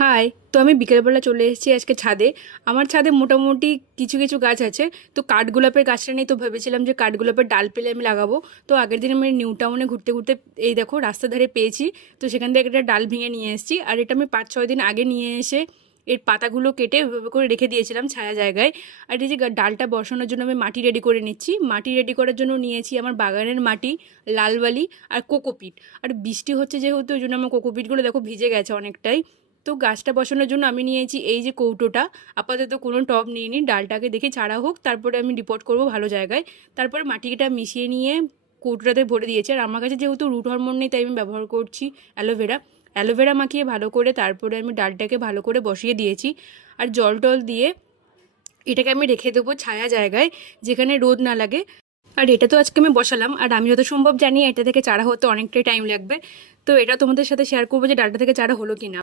High. তো আমি বিকেলবেলা চলে এসেছি আজকে ছাদে। আমার ছাদে মোটামুটি কিছু কিছু গাছ আছে। তো কাঠগোলাপের গাছটা নেই, তো ভেবেছিলাম যে কাঠগোলাপের ডাল পেলে আমি লাগাবো। তো আগের দিন আমি নিউ টাউনে ঘুরতে ঘুরতে এই দেখো রাস্তার ধারে পেয়েছি। তো সেখান থেকে একটা ডাল ভেঙে নিয়ে এসেছি, আর এটা আমি 5-6 দিন আগে নিয়ে এসে এর পাতাগুলো কেটে ওইভাবে করে রেখে দিয়েছিলাম ছায়া জায়গায়। আর এই যে ডালটা বসানোর জন্য আমি মাটি রেডি করে নিচ্ছি। মাটি রেডি করার জন্য নিয়েছি আমার বাগানের মাটি, লাল বালি আর কোকোপিট। আর বৃষ্টি হচ্ছে যেহেতু, ওই জন্য আমার কোকোপিটগুলো দেখো ভিজে গেছে অনেকটাই। তো গাছটা বসানোর জন্য আমি নিয়েছি এই যে কৌটোটা। আপাতত কোনো টব নিইনি, ডালটাকে দেখে ছাড়া হোক, তারপরে আমি ডিপোট করব ভালো জায়গায়। তারপরে মাটিটা মিশিয়ে নিয়ে কৌটোটাতে ভরে দিয়েছি। আর আমার কাছে যেহেতু রুট হরমোন নেই, তাই আমি ব্যবহার করছি অ্যালোভেরা। অ্যালোভেরা মাখিয়ে ভালো করে তারপরে আমি ডালটাকে ভালো করে বসিয়ে দিয়েছি। আর জল টল দিয়ে এটাকে আমি রেখে দেবো ছায়া জায়গায়, যেখানে রোদ না লাগে। আর এটা তো আজকে আমি বসালাম, আর আমি যত সম্ভব জানি এটা থেকে চারা হতে অনেকটাই টাইম লাগবে। তো এটা তোমাদের সাথে শেয়ার করবো যে ডালটা থেকে চারা হলো কিনা।